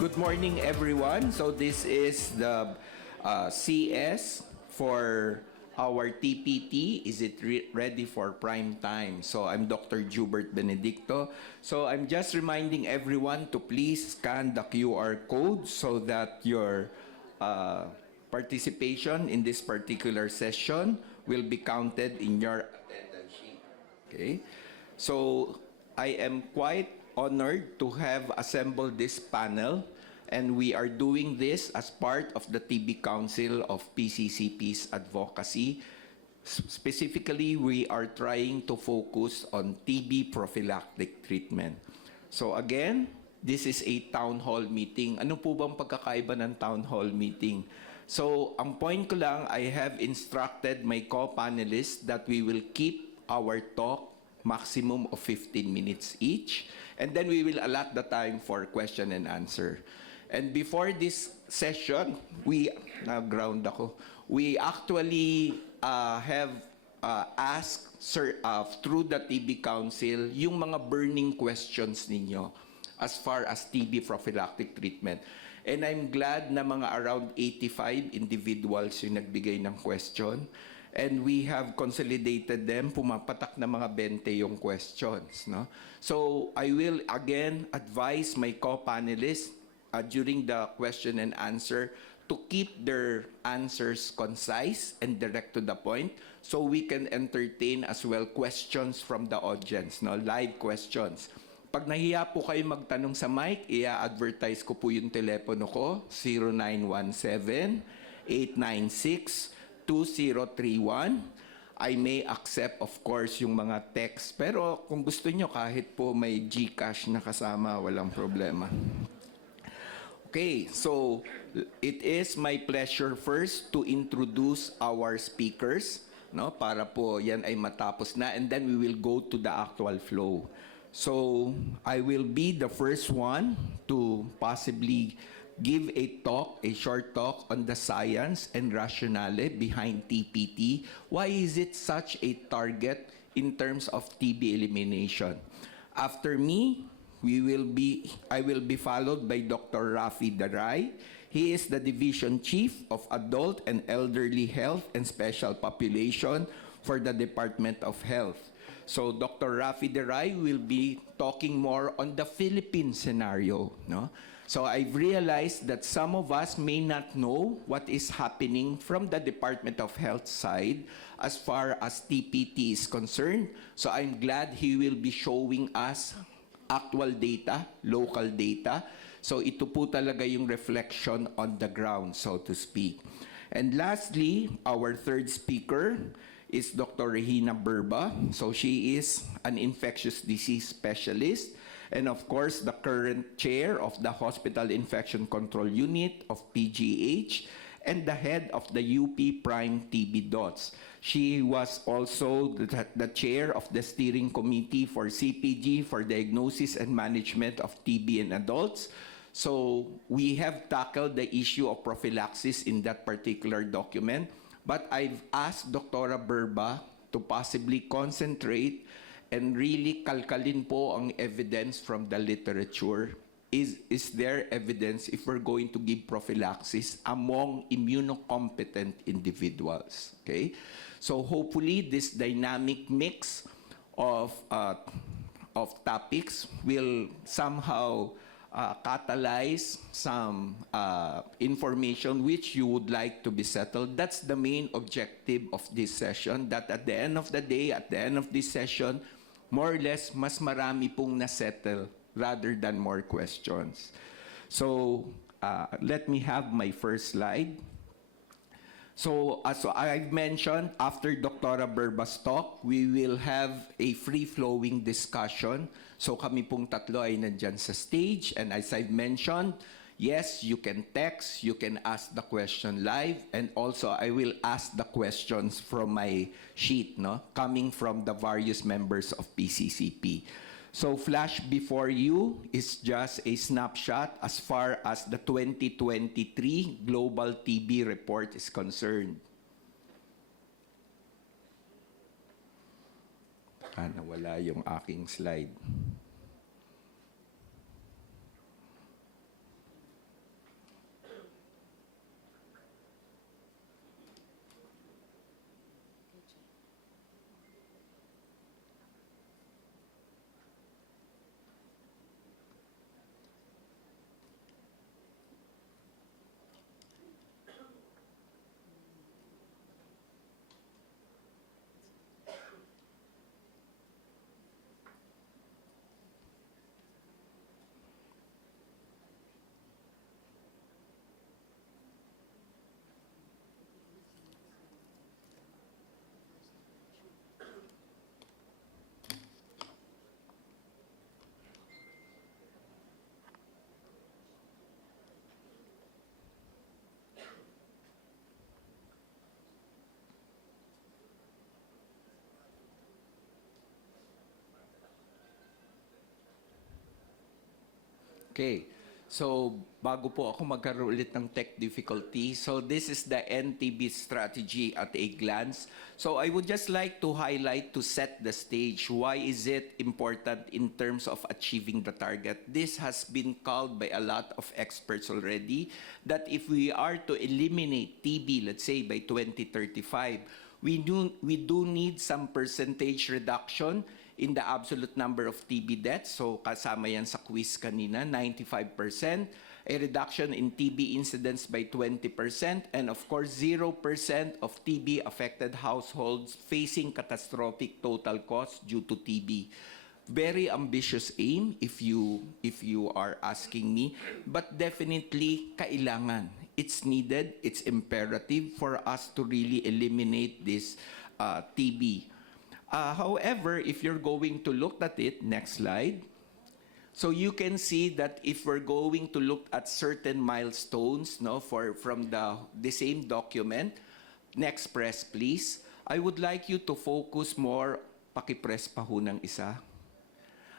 Good morning, everyone. So this is the CS for our TPT. Is it ready for prime time? So I'm Dr. Jubert Benedicto. So I'm just reminding everyone to please scan the QR code so that your participation in this particular session will be counted in your attendance sheet. Okay? So I am quite honored to have assembled this panel, and we are doing this as part of the TB Council of PCCP's advocacy. Specifically, we are trying to focus on TB prophylactic treatment. So again, this is a town hall meeting. Ano po bang pagkakaiba ng town hall meeting? So ang point ko lang, I have instructed my co-panelists that we will keep our talk maximum of 15 minutes each, and then we will allot the time for question and answer. And before this session, we actually have asked through the TB Council yung mga burning questions ninyo as far as TB prophylactic treatment. And I'm glad na mga around 85 individuals yung nagbigay ng question. And we have consolidated them, pumapatak na mga 20 yung questions. No? So I will again advise my co-panelists during the question and answer to keep their answers concise and direct to the point so we can entertain as well questions from the audience, no? Live questions. Pag nahiya po kayo magtanong sa mic, i-advertise ko po yung telepono ko, 0917-896-2031. I may accept, of course, yung mga text. Pero kung gusto nyo, kahit po may GCash na kasama, walang problema. Okay, so it is my pleasure first to introduce our speakers, no? Para po yan ay matapos na, and then we will go to the actual flow. So I will be the first one to possibly give a short talk on the science and rationale behind TPT. Why is it such a target in terms of TB elimination? After me, I will be followed by Dr. Rafi Daray. He is the Division Chief of Adult and Elderly Health and Special Population for the Department of Health. So Dr. Rafi Daray will be talking more on the Philippine scenario, no? So I've realized that some of us may not know what is happening from the Department of Health side as far as TPT is concerned. So I'm glad he will be showing us actual data, local data. So ito po talaga yung reflection on the ground, so to speak. And lastly, our third speaker is Dr. Regina Berba. So she is an infectious disease specialist and of course the current chair of the Hospital Infection Control Unit of PGH and the head of the UP Prime TB DOTS. She was also the chair of the steering committee for CPG for diagnosis and management of TB in adults. So we have tackled the issue of prophylaxis in that particular document. But I've asked Dr. Berba to possibly concentrate and really kalkalin po ang evidence from the literature. Is there evidence if we're going to give prophylaxis among immunocompetent individuals? Okay? So hopefully this dynamic mix of topics will somehow catalyze some information which you would like to be settled. That's the main objective of this session, that at the end of the day, at the end of this session, more or less, mas marami pong na-settle rather than more questions. So let me have my first slide. So as I've mentioned, after Dr. Berba's talk, we will have a free-flowing discussion. So kami pong tatlo ay nandyan sa stage. And as I've mentioned, yes, you can text, you can ask the question live, and also I will ask the questions from my sheet, no, coming from the various members of PCCP. So flash before you is just a snapshot as far as the 2023 Global TB Report is concerned. Nawala yung aking slide. Okay. So, bago po ako magkaroon ulit ng tech difficulty, so this is the NTB strategy at a glance. So, I would just like to highlight to set the stage. Why is it important in terms of achieving the target? This has been called by a lot of experts already, that if we are to eliminate TB, let's say by 2035, we do need some percentage reduction in the absolute number of TB deaths. So kasama yan sa quiz kanina, 95%. A reduction in TB incidence by 20%. And of course, 0% of TB-affected households facing catastrophic total cost due to TB. Very ambitious aim if you are asking me. But definitely, kailangan. It's needed, it's imperative for us to really eliminate this TB. However, if you're going to look at it, next slide. So you can see that if we're going to look at certain milestones from the same document, next press please, I would like you to focus more, pakipress pa ho ng isa.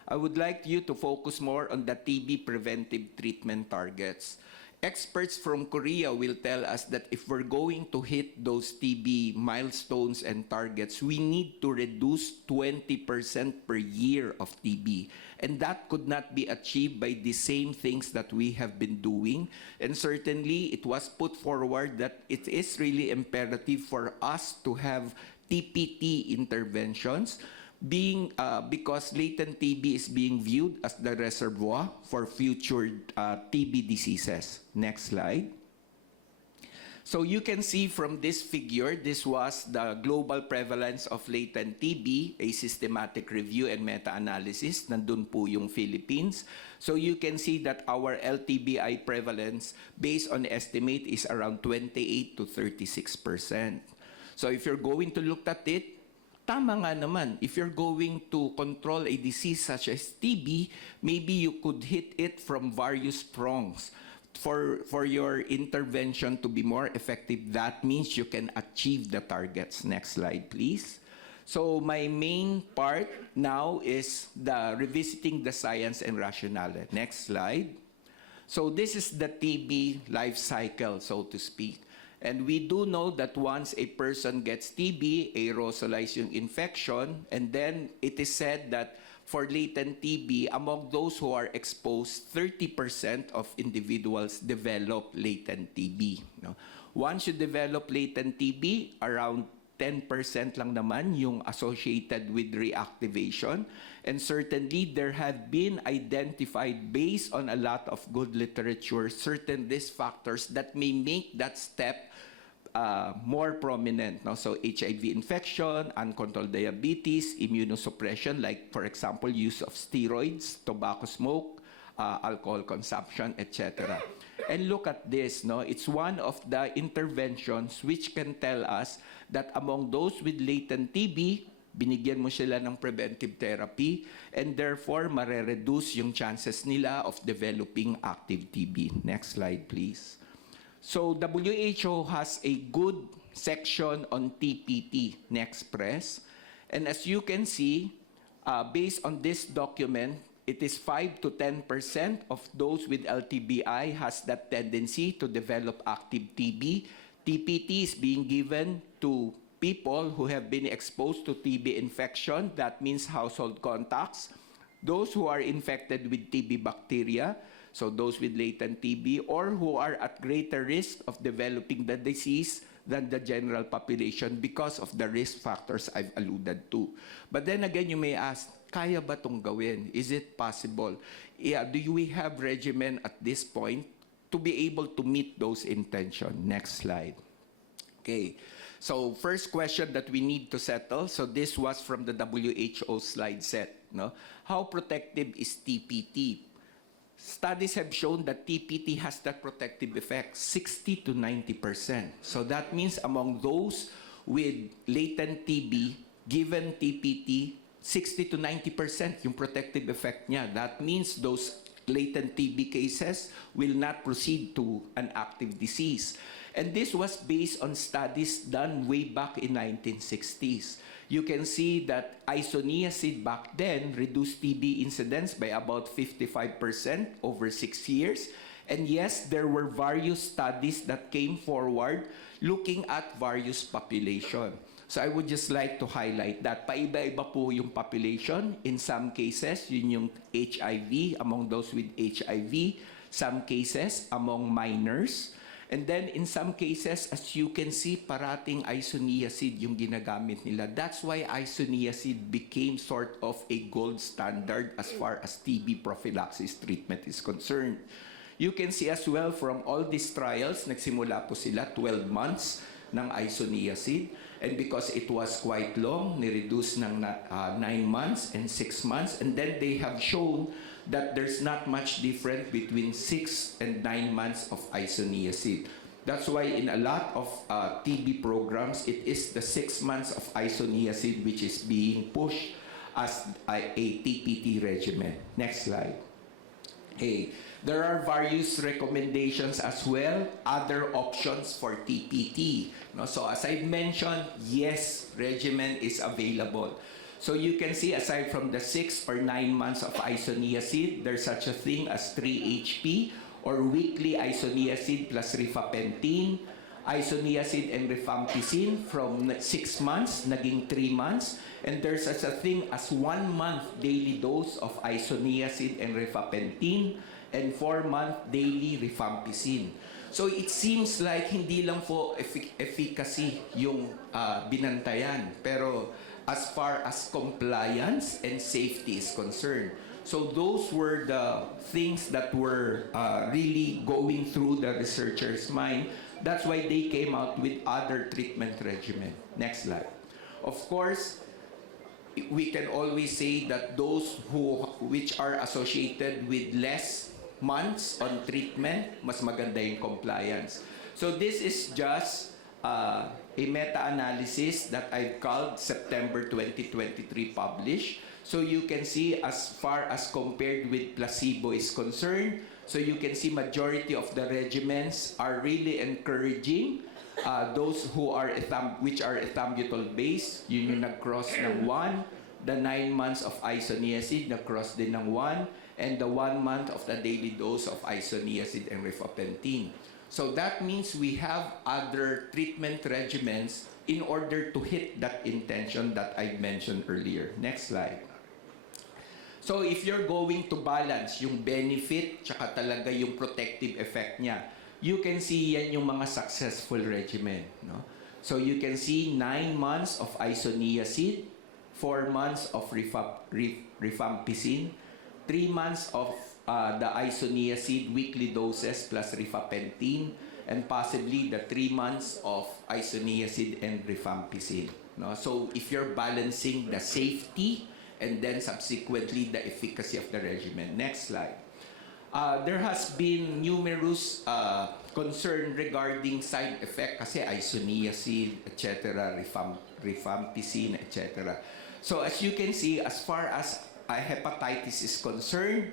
I would like you to focus more on the TB preventive treatment targets. Experts from Korea will tell us that if we're going to hit those TB milestones and targets, we need to reduce 20% per year of TB. And that could not be achieved by the same things that we have been doing. And certainly, it was put forward that it is really imperative for us to have TPT interventions, because latent TB is being viewed as the reservoir for future TB diseases. Next slide. So you can see from this figure, this was the global prevalence of latent TB, a systematic review and meta-analysis. Nandun po yung Philippines. So you can see that our LTBI prevalence, based on estimate, is around 28 to 36%. So if you're going to look at it, tama nga naman, if you're going to control a disease such as TB, maybe you could hit it from various prongs. For your intervention to be more effective, that means you can achieve the targets. Next slide, please. So my main part now is the revisiting the science and rationale. Next slide. So this is the TB life cycle, so to speak. And we do know that once a person gets TB, aerosolized yung infection, and then it is said that for latent TB, among those who are exposed, 30% of individuals develop latent TB. No? Once you develop latent TB, around 10% lang naman yung associated with reactivation. And certainly, there have been identified, based on a lot of good literature, certain risk factors that may make that step more prominent. No? So HIV infection, uncontrolled diabetes, immunosuppression, like for example, use of steroids, tobacco smoke, alcohol consumption, etc. And look at this, no? It's one of the interventions which can tell us that among those with latent TB, binigyan mo sila ng preventive therapy, and therefore, mare-reduce yung chances nila of developing active TB. Next slide, please. So WHO has a good section on TPT. Next press. And as you can see, based on this document, it is 5 to 10% of those with LTBI has that tendency to develop active TB. TPT is being given to people who have been exposed to TB infection. That means household contacts. Those who are infected with TB bacteria, so those with latent TB, or who are at greater risk of developing the disease than the general population because of the risk factors I've alluded to. But then again, you may ask, kaya ba itong gawin? Is it possible? Yeah, do we have regimen at this point to be able to meet those intentions? Next slide. Okay. So first question that we need to settle, so this was from the WHO slide set. No? How protective is TPT? Studies have shown that TPT has that protective effect, 60 to 90%. So that means among those with latent TB, given TPT, 60 to 90% yung protective effect niya. That means those latent TB cases will not proceed to an active disease. And this was based on studies done way back in 1960s. You can see that isoniazid back then reduced TB incidence by about 55% over 6 years. And yes, there were various studies that came forward looking at various population. So I would just like to highlight that paiba-iba po yung population. In some cases, yun yung HIV, among those with HIV. Some cases, among minors. And then in some cases, as you can see, parating isoniazid yung ginagamit nila. That's why isoniazid became sort of a gold standard as far as TB prophylaxis treatment is concerned. You can see as well from all these trials, nagsimula po sila 12 months ng isoniazid. And because it was quite long, ni-reduce ng 9 months and 6 months. And then they have shown that there's not much difference between 6 and 9 months of isoniazid. That's why in a lot of TB programs, it is the 6 months of isoniazid which is being pushed as a TPT regimen. Next slide. Okay. There are various recommendations as well, other options for TPT. No? So as I mentioned, yes, regimen is available. So you can see aside from the 6 or 9 months of isoniazid, there's such a thing as 3-HP or weekly isoniazid plus rifampicin, isoniazid and rifampicin from 6 months, naging 3 months. And there's such a thing as 1 month daily dose of isoniazid and rifampicin and 4-month daily rifampicin. So it seems like hindi lang po efficacy yung binantayan, pero as far as compliance and safety is concerned. So those were the things that were really going through the researchers' mind. That's why they came out with other treatment regimen. Next slide. Of course, we can always say that those which are associated with less months on treatment, mas maganda yung compliance. So this is just a meta-analysis that I've called September 2023 published. So you can see as far as compared with placebo is concerned, so you can see majority of the regimens are really encouraging. Those who are which are ethambutol based, yun yung nag-cross ng 1. The 9 months of isoniazid, nag-cross din ng 1. And the 1 month of the daily dose of isoniazid and rifampicin. So that means we have other treatment regimens in order to hit that intention that I mentioned earlier. Next slide. So if you're going to balance yung benefit tsaka talaga yung protective effect niya, you can see yan yung mga successful regimen. No? So you can see 9 months of isoniazid, 4 months of rifampicin, 3 months of the isoniazid weekly doses plus rifampicin, and possibly the 3 months of isoniazid and rifampicin. No? So if you're balancing the safety and then subsequently the efficacy of the regimen. Next slide. There has been numerous concern regarding side effect kasi isoniazid, etc., rifampicin, etc. So as you can see, as far as hepatitis is concerned,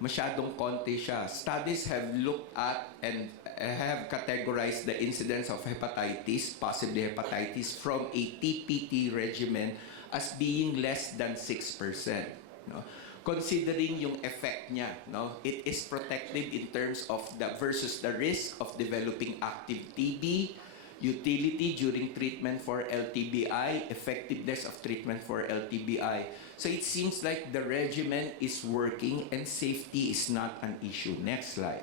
masyadong konti siya. Studies have looked at and have categorized the incidence of hepatitis, possibly hepatitis, from a TPT regimen as being less than 6%. No? Considering yung effect niya, no? It is protective in terms of the versus the risk of developing active TB, utility during treatment for LTBI, effectiveness of treatment for LTBI. So it seems like the regimen is working and safety is not an issue. Next slide.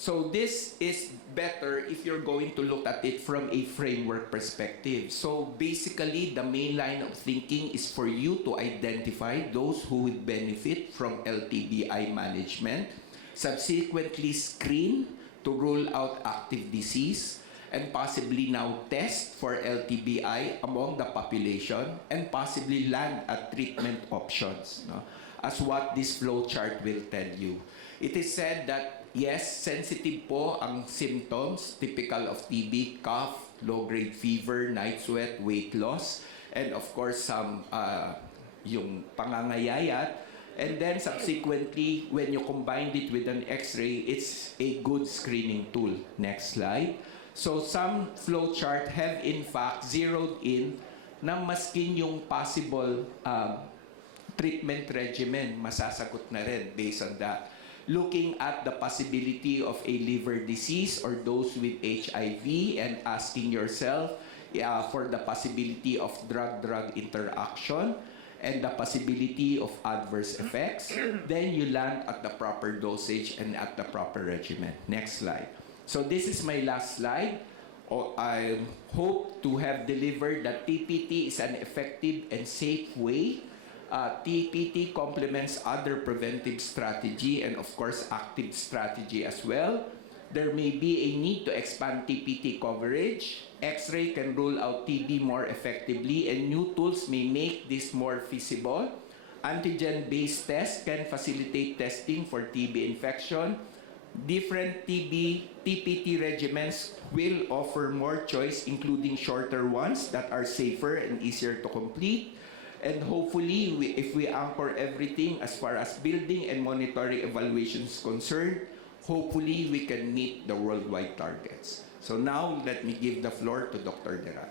So this is better if you're going to look at it from a framework perspective. So basically, the main line of thinking is for you to identify those who would benefit from LTBI management, subsequently screen to rule out active disease, and possibly now test for LTBI among the population and possibly land at treatment options, no? As what this flow chart will tell you. It is said that, yes, sensitive po ang symptoms typical of TB, cough, low-grade fever, night sweat, weight loss, and of course some yung pangangayayat. And then subsequently, when you combined it with an X-ray, it's a good screening tool. Next slide. So some flowchart have in fact zeroed in na maskin yung possible treatment regimen, masasagot na rin based on that. Looking at the possibility of a liver disease or those with HIV and asking yourself for the possibility of drug-drug interaction and the possibility of adverse effects, then you land at the proper dosage and at the proper regimen. Next slide. So this is my last slide. I hope to have delivered that TPT is an effective and safe way. TPT complements other preventive strategy and of course active strategy as well. There may be a need to expand TPT coverage. X-ray can rule out TB more effectively and new tools may make this more feasible. Antigen-based tests can facilitate testing for TB infection. Different TPT regimens will offer more choice, including shorter ones that are safer and easier to complete. And hopefully, if we anchor everything as far as building and monitoring evaluation is concerned, hopefully we can meet the worldwide targets. So now, let me give the floor to Dr. Deral.